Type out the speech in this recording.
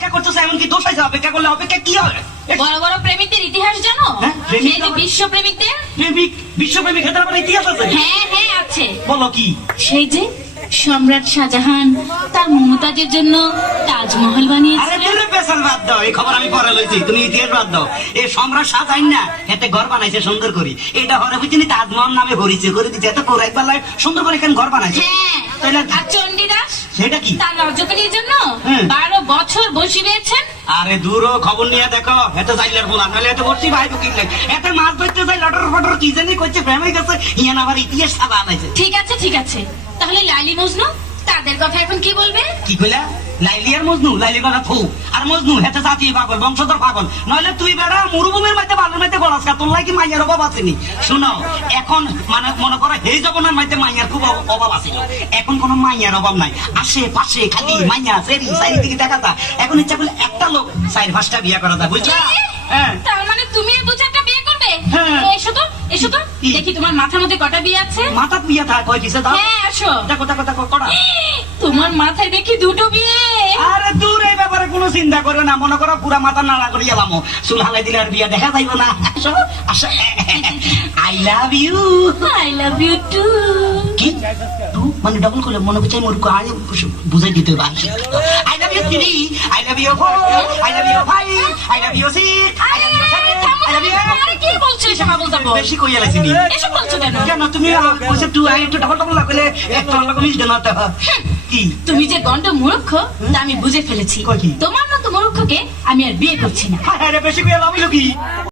অপেক্ষা করতেছে এমন কি দোষ হয়েছে? অপেক্ষা করলে অপেক্ষা কি হবে? বড় বড় প্রেমিকদের ইতিহাস জানো? হ্যাঁ, প্রেমিক সেই যে বিশ্ব প্রেমিকদের। প্রেমিক, বিশ্বপ্রেমিক ক্ষেত্রে আবার ইতিহাস আছে? হ্যাঁ হ্যাঁ আছে। বলো কি? সেই যে সম্রাট শাহজাহান তার মমতাজের জন্য তাজমহল আরে বানিয়েছিলেন। তুমি পেছাল বাদ দাও, এই খবর আমি পরে লইছি, তুমি ইতিহাস বাদ দাও। এই সম্রাট শাহজাহান না এতে ঘর বানাইছে সুন্দর করে, এটা হরে বুঝিনি তাজমহল নামে পরিচয় করে দিচ্ছে, এত কোরাই পাল্লায় সুন্দর করে এখানে ঘর বানাইছে। হ্যাঁ, তাইলে আর কি? আর চণ্ডীদাস সেটা কি? তার রজকিনীর জন্য হ্যাঁ। 12 বছর বসি পেয়েছেন। আরে দূর ও, খবর নিয়ে দেখো, এত জাইলার বলা নাহলে এত বসছি ভাই বুকিং নাই, এত মাছ ধরতে যাই লটর ফটর কি জানি করছে, প্রেমে গেছে ইয়ান আবার ইতিহাস সাদা আনাইছে। ঠিক আছে ঠিক আছে, তাহলে লাইলি মজনু তাদের কথা এখন কি বলবে? কি কইলা? লাইলি আর মজনু? লাইলি কথা থু, আর মজনু হেতে জাতীয় পাগল, বংশধর পাগল, নইলে তুই বেড়া মরুভূমির মধ্যে বালুর মধ্যে গলাস কা, তোর লাগি মাইয়ার অভাব আসেনি? শুনো, এখন মানে মনে করো এই জগনের মধ্যে মাইয়ার খুব অভাব আছিল, এখন কোনো মাইয়ার অভাব নাই, আশেপাশে খালি মাইয়া সেরি সাইড দিকে দেখা যায়, এখন ইচ্ছা করলে একটা লোক 4-5টা বিয়ে করা যায়, বুঝলা? হ্যাঁ। তার মানে তুমি আর 2-4টা বিয়ে করবে? হ্যাঁ। এসো তো এসো তো, কি? দেখি তোমার মাথার মধ্যে কটা বিয়ে আছে। মাথা বিয়ে থাক কয় কিসে দাও? হ্যাঁ আসো। দেখো দেখো দেখো কটা। তোমার মাথায় দেখি 2টো বিয়ে। আরে দূর, এই ব্যাপারে কোনো চিন্তা করো না, মনে করো পুরা মাথা নাড়া করে এলাম, চুল হালাই দিলে আর বিয়া দেখা যাইব না। আসো আসো, I love you. I love you too. কি টু মানে ডাবল করলে মনে করছে মোর আই বুঝাই দিতে হবে। I love you 3, I love you 4, I love you 5, I love you 6, I love you 7, I love you. আরে কি বলছো এসব আবল তাবল? বেশি কইয়া লাইছিনি এসব বলছো কেন? কেন? তুমি বলছো টু, আই একটু ডাবল ডাবল লাগলে একটা রকম মিস দেন না। কি তুমি যে গন্ড মূর্খ তা আমি বুঝে ফেলেছি। কই কি? তোমার মতো মূর্খকে আমি আর বিয়ে করছি না। হ্যাঁ রে, বেশি কইয়া লাভ হইলো কি?